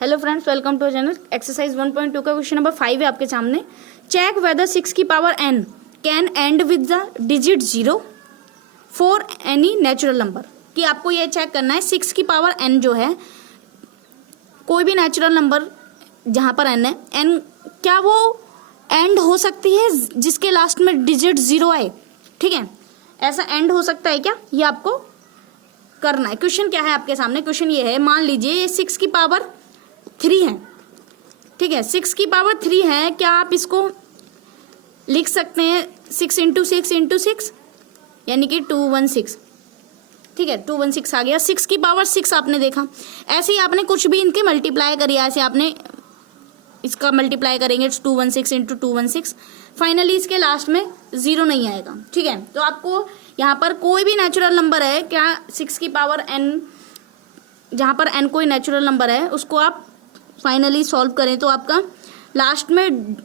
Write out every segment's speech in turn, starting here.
Hello friends, welcome to channel. Exercise 1.2 का question number 5 है आपके सामने। चेक वेदर 6 की power n can and with the digit 0 for any natural number. कि आपको ये चेक करना है 6 की पावर n जो है, कोई भी नेचुरल नंबर जहां पर n है, n क्या वो एंड हो सकती है जिसके लास्ट में डिजिट 0 आए। ठीक है, ऐसा एंड हो सकता है क्या, ये आपको करना है। क्वेश्चन क्या है आपके सामने? क्वेश्चन ये है, मान लीजिए ये 6 की पावर 3 है। ठीक है, 6 की पावर 3 है। क्या आप इसको लिख सकते हैं 6 इंटू 6 इंटू 6, यानी कि 216। ठीक है, 216 आ गया। 6 की पावर 6 आपने देखा। ऐसे ही आपने कुछ भी इनके मल्टीप्लाई करी, ऐसे आपने इसका मल्टीप्लाई करेंगे 216 इंटू 216, फाइनली इसके लास्ट में 0 नहीं आएगा। ठीक है, तो आपको यहाँ पर कोई भी नेचुरल नंबर है, क्या 6 की पावर n, जहां पर n कोई नेचुरल नंबर है, उसको आप फाइनली सॉल्व करें तो आपका लास्ट में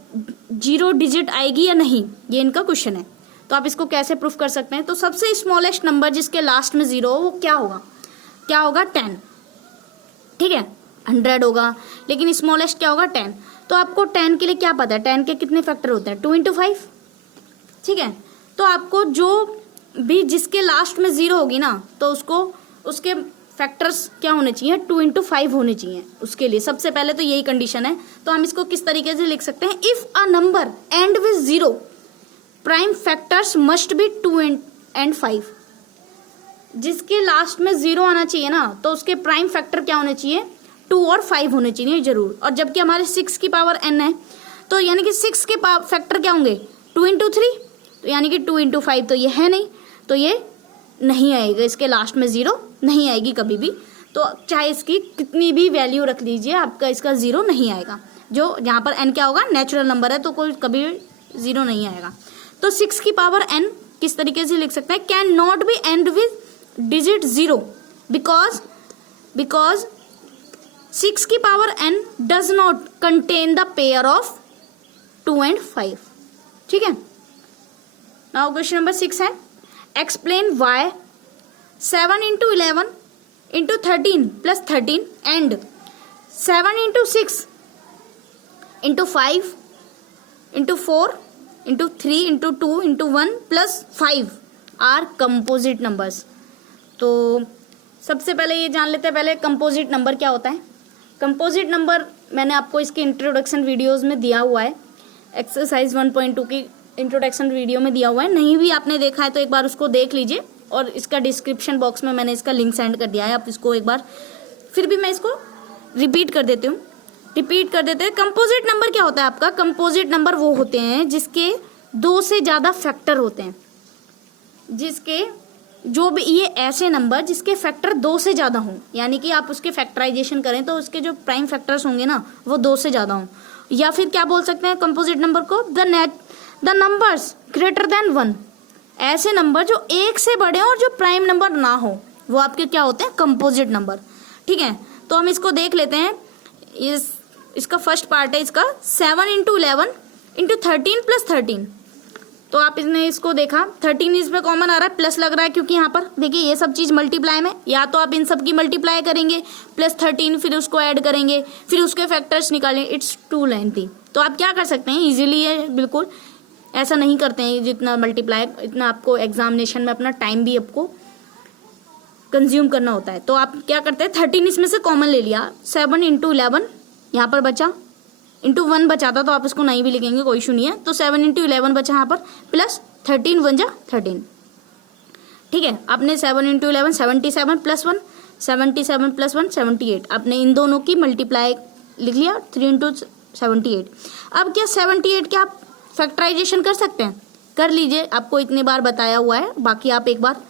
0 डिजिट आएगी या नहीं, ये इनका क्वेश्चन है। तो आप इसको कैसे प्रूफ कर सकते हैं? तो सबसे स्मॉलेस्ट नंबर जिसके लास्ट में 0 हो वो क्या होगा? क्या होगा? 10। ठीक है, 100 होगा, लेकिन स्मॉलेस्ट क्या होगा? 10। तो आपको 10 के लिए क्या पता है? 10 के कितने फैक्टर होते हैं? 2 इंटू 5। ठीक है, तो आपको जो भी जिसके लास्ट में 0 होगी ना, तो उसके फैक्टर्स क्या होने चाहिए? 2 इंटू 5 होने चाहिए उसके लिए। सबसे पहले तो यही कंडीशन है। तो हम इसको किस तरीके से लिख सकते हैं? If a number and with 0 prime factors must be 2 and 5। जिसके लास्ट में 0 आना चाहिए ना, तो उसके प्राइम फैक्टर क्या होने चाहिए? 2 और 5 होने चाहिए जरूर। और जबकि हमारे 6 की पावर n है, तो यानी कि 6 के फैक्टर क्या होंगे? 2 इंटू 3, तो यानी कि 2 इंटू 5 तो ये है नहीं, तो ये नहीं आएगा। इसके लास्ट में 0 नहीं आएगी कभी भी। तो चाहे इसकी कितनी भी वैल्यू रख लीजिए, आपका इसका 0 नहीं आएगा। जो यहाँ पर n क्या होगा? नेचुरल नंबर है, तो कोई कभी 0 नहीं आएगा। तो 6 की पावर n किस तरीके से लिख सकते हैं? Can not be end with digit 0 because 6 की power n does not contain the pair of 2 and 5। ठीक है, नाउ क्वेश्चन नंबर 6 है, explain why 7 into 11 into 13 plus 13 and 7 into 6 into 5 into 4 into 3 into 2 into 1 plus 5 are composite numbers. तो सबसे पहले ये जान लेते हैं पहले कंपोजिट नंबर क्या होता है। कंपोजिट नंबर मैंने आपको इसके इंट्रोडक्शन वीडियोस में दिया हुआ है। एक्सरसाइज 1.2 की इंट्रोडक्शन वीडियो में दिया हुआ है। नहीं भी आपने देखा है तो एक बार उसको देख लीजिए, और इसका डिस्क्रिप्शन बॉक्स में मैंने इसका लिंक सेंड कर दिया है, आप इसको एक बार फिर भी मैं इसको रिपीट कर देते हैं। कंपोजिट नंबर क्या होता है आपका? कंपोजिट नंबर वो होते हैं जिसके 2 से ज्यादा फैक्टर होते हैं। जिसके जो भी ये ऐसे नंबर जिसके फैक्टर 2 से ज्यादा हों, यानी कि आप उसके फैक्टराइजेशन करें तो उसके जो प्राइम फैक्टर्स होंगे ना, वो 2 से ज्यादा हों। या फिर क्या बोल सकते हैं कंपोजिट नंबर को? The numbers greater than 1। ऐसे नंबर जो 1 से बड़े हो और जो प्राइम नंबर ना हो, वो आपके क्या होते हैं? Composite number. ठीक है, तो हम इसको देख लेते हैं। इसका फर्स्ट पार्ट है इसका 7 इंटू 11 इंटू 13 प्लस 13। तो आप इसने इसको देखा, 13 इसमें कॉमन आ रहा है, प्लस लग रहा है क्योंकि यहाँ पर देखिए ये सब चीज मल्टीप्लाई में, या तो आप इन सब की मल्टीप्लाई करेंगे प्लस 13, फिर उसको ऐड करेंगे, फिर उसके फैक्टर्स निकालेंगे। It's too lengthy. तो आप क्या कर सकते हैं इजीली, ये बिल्कुल ऐसा नहीं करते हैं जितना मल्टीप्लाई, इतना आपको एग्जामिनेशन में अपना टाइम भी आपको कंज्यूम करना होता है। तो आप क्या करते हैं, 13 इसमें से कॉमन ले लिया, 7 इंटू 11 यहाँ पर बचा, इंटू 1 बचा था तो आप इसको नहीं भी लिखेंगे, कोई इशू नहीं है। तो 7 इंटू 11 बचा यहाँ पर, प्लस 13 1 जा 13। ठीक है, आपने 7 इंटू 11 77 प्लस 1 77 प्लस 1 78। आपने इन दोनों की मल्टीप्लाई लिख लिया, 3 इंटू 78। अब क्या 78 क्या आप फैक्टराइजेशन कर सकते हैं? कर लीजिए, आपको इतने बार बताया हुआ है, बाकी आप एक बार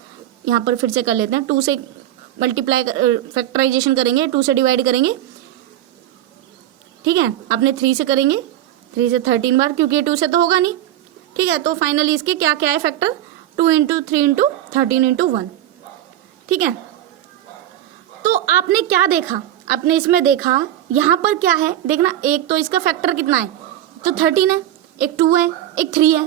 यहाँ पर फिर से कर लेते हैं। 2 से मल्टीप्लाई फैक्टराइजेशन करेंगे, 2 से डिवाइड करेंगे। ठीक है, आपने 3 से करेंगे, 3 से 13 बार, क्योंकि 2 से तो होगा नहीं। ठीक है, तो फाइनली इसके क्या क्या है फैक्टर? 2 into 3 into 13 into 1। ठीक है, तो आपने क्या देखा? आपने इसमें देखा यहाँ पर क्या है देखना, एक तो इसका फैक्टर कितना है? तो 13 है, एक 2 है, एक 3 है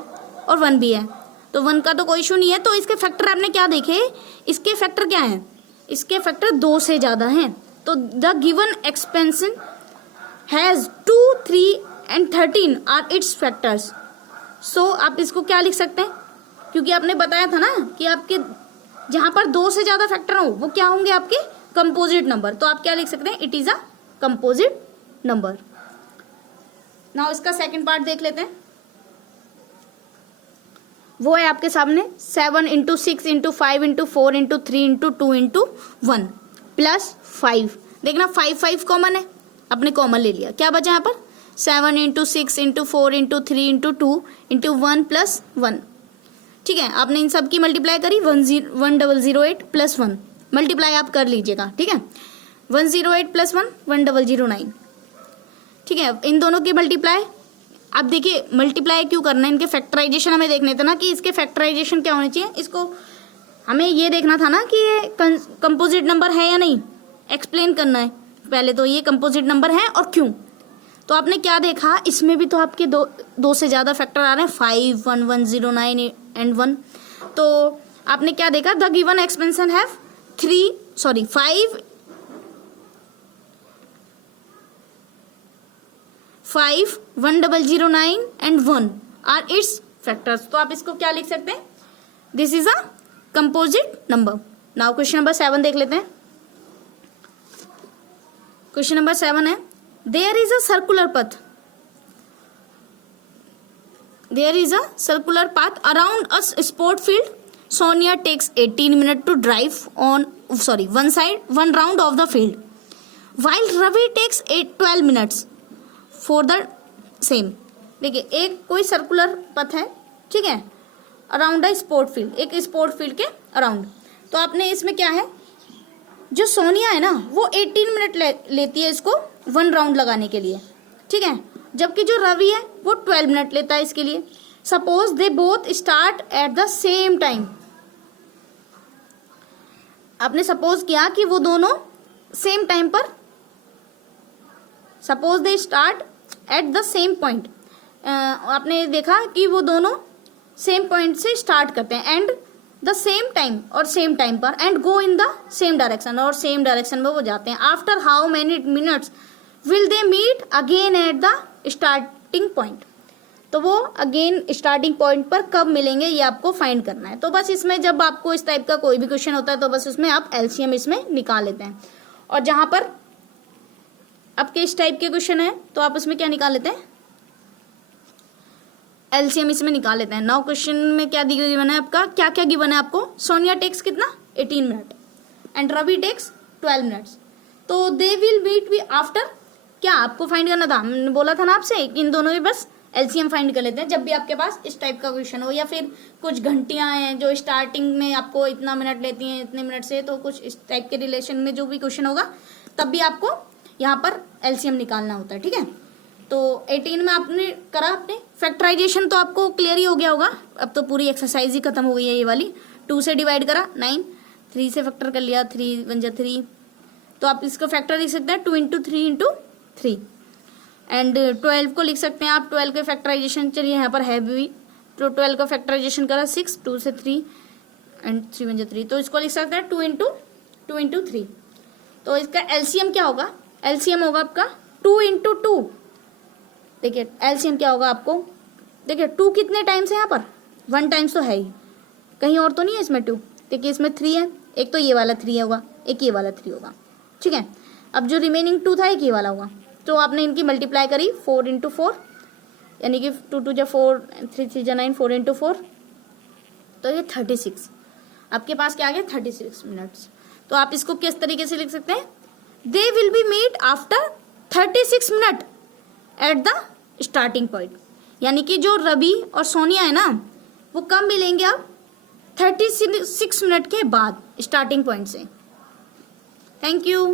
और 1 भी है। तो 1 का तो कोई इशू नहीं है। तो इसके फैक्टर आपने क्या देखे? इसके फैक्टर क्या है? इसके फैक्टर 2 से ज्यादा हैं। तो the given expansion has 2, 3 and 13 are its factors. So आप इसको क्या लिख सकते हैं, क्योंकि आपने बताया था ना कि आपके जहां पर 2 से ज्यादा फैक्टर हो वो क्या होंगे, आपके कंपोजिट नंबर। तो आप क्या लिख सकते हैं, it is a composite number. Now इसका सेकंड पार्ट देख लेते हैं। वो है आपके सामने 7 into 6 into 5 into 4 into 3 into 2 into 1 plus 5। देखना 5 कॉमन है, आपने कॉमन ले लिया, क्या बचा यहाँ पर 7 into 6 into 4 into 3 into 2 into 1 plus 1। ठीक है, आपने इन सब की मल्टीप्लाई करी 1008 प्लस 1 मल्टीप्लाई आप कर लीजिएगा। ठीक है, 108 प्लस 1 1009। ठीक है, इन दोनों की मल्टीप्लाई आप देखिए, मल्टीप्लाई क्यों करना है, इनके फैक्टराइजेशन हमें देखने थे ना कि इसके फैक्टराइजेशन क्या होने चाहिए। इसको हमें ये देखना था ना कि ये कंपोजिट नंबर है या नहीं, एक्सप्लेन करना है पहले तो ये कंपोजिट नंबर है और क्यों। तो आपने क्या देखा, इसमें भी तो आपके दो से ज़्यादा फैक्टर आ रहे हैं, 5, 1, 109 एंड 1। तो आपने क्या देखा, the given expansion have 5, 1009 and 1 are its factors. तो आप इसको क्या लिख सकते हैं, this is a composite number. Now question number 7 देख लेते हैं। क्वेश्चन नंबर 7 है, there is a circular path, there is a circular path around a sport field. Sonia takes 18 minute to drive on one round of the field, while Ravi takes 12 minutes for the same। देखिए, एक कोई circular पथ है, ठीक है, around a sport field, एक sport field के around. तो आपने इसमें क्या है, जो सोनिया है ना वो 18 मिनट लेती है इसको 1 राउंड लगाने के लिए, ठीक है, जबकि जो रवि है वो 12 मिनट लेता है इसके लिए। Suppose they both start at the same time. आपने सपोज किया कि वो दोनों सेम टाइम पर, suppose they start at the same point, आपने देखा कि वो दोनों सेम पॉइंट से स्टार्ट करते हैं एंड द सेम टाइम और सेम टाइम पर, and go in the same direction, और सेम डायरेक्शन में वो जाते हैं। After how many minutes will they meet again at the starting point. तो वो अगेन स्टार्टिंग पॉइंट पर कब मिलेंगे ये आपको फाइंड करना है। तो बस इसमें जब आपको इस टाइप का कोई भी क्वेश्चन होता है तो बस उसमें आप एलसीएम इसमें निकाल लेते हैं, और जहां पर आपके इस टाइप के क्वेश्चन है तो आप उसमें क्या निकाल लेते हैं, एलसीएम इसमें निकाल लेते हैं। नाउ क्वेश्चन में क्या गिवन है आपका, क्या क्या गिवन है आपको, सोनिया टेक्स कितना 18 minute and Ravi takes 12 minutes. तो दे विल मीट भी आफ्टर, क्या आपको फाइंड करना था, हमने बोला था ना आपसे इन दोनों में बस एलसीएम फाइंड कर लेते हैं जब भी आपके पास इस टाइप का क्वेश्चन हो, या फिर कुछ घंटियां हैं जो स्टार्टिंग में आपको इतना मिनट लेती हैं इतने मिनट से, तो कुछ इस टाइप के रिलेशन में जो भी क्वेश्चन होगा तब भी आपको यहाँ पर एलसीएम निकालना होता है, ठीक है। तो 18 में आपने करा, आपने फैक्टराइजेशन तो आपको क्लियर ही हो गया होगा, अब तो पूरी एक्सरसाइज ही खत्म हो गई है ये वाली। 2 से डिवाइड करा 9, 3 से फैक्टर कर लिया 3 1 जा 3, तो आप इसको फैक्टर लिख सकते हैं 2 इंटू 3 इंटू 3, एंड 12 को लिख सकते हैं आप 12 के फैक्टराइजेशन, चलिए यहाँ पर है भी, तो 12 का फैक्टराइजेशन करा 6, 2 से 3 एंड 3 1 जा 3, तो इसको लिख सकते हैं 2 इंटू 3। तो इसका एलसीएम क्या होगा, एलसीएम होगा आपका 2 इंटू 2। देखिए एलसीएम क्या होगा आपको, देखिए 2 कितने टाइम्स है यहाँ पर, 1 टाइम्स तो है ही, कहीं और तो नहीं है इसमें 2। देखिए इसमें 3 है, एक तो ये वाला 3 होगा, एक ये वाला 3 होगा, ठीक है। अब जो रिमेनिंग 2 था एक ये वाला होगा, तो आपने इनकी मल्टीप्लाई करी 4 इंटू 4, यानी कि 2 2 जा 4, 3 3 जा 9, 4 इंटू 4, तो ये 36 आपके पास क्या आ गया 36 मिनट्स। तो आप इसको किस तरीके से लिख सकते हैं, they will be meet after 36 minute at the starting point, यानी कि जो रवि और सोनिया है ना वो कब मिलेंगे अब 36 मिनट के बाद स्टार्टिंग पॉइंट से। Thank you.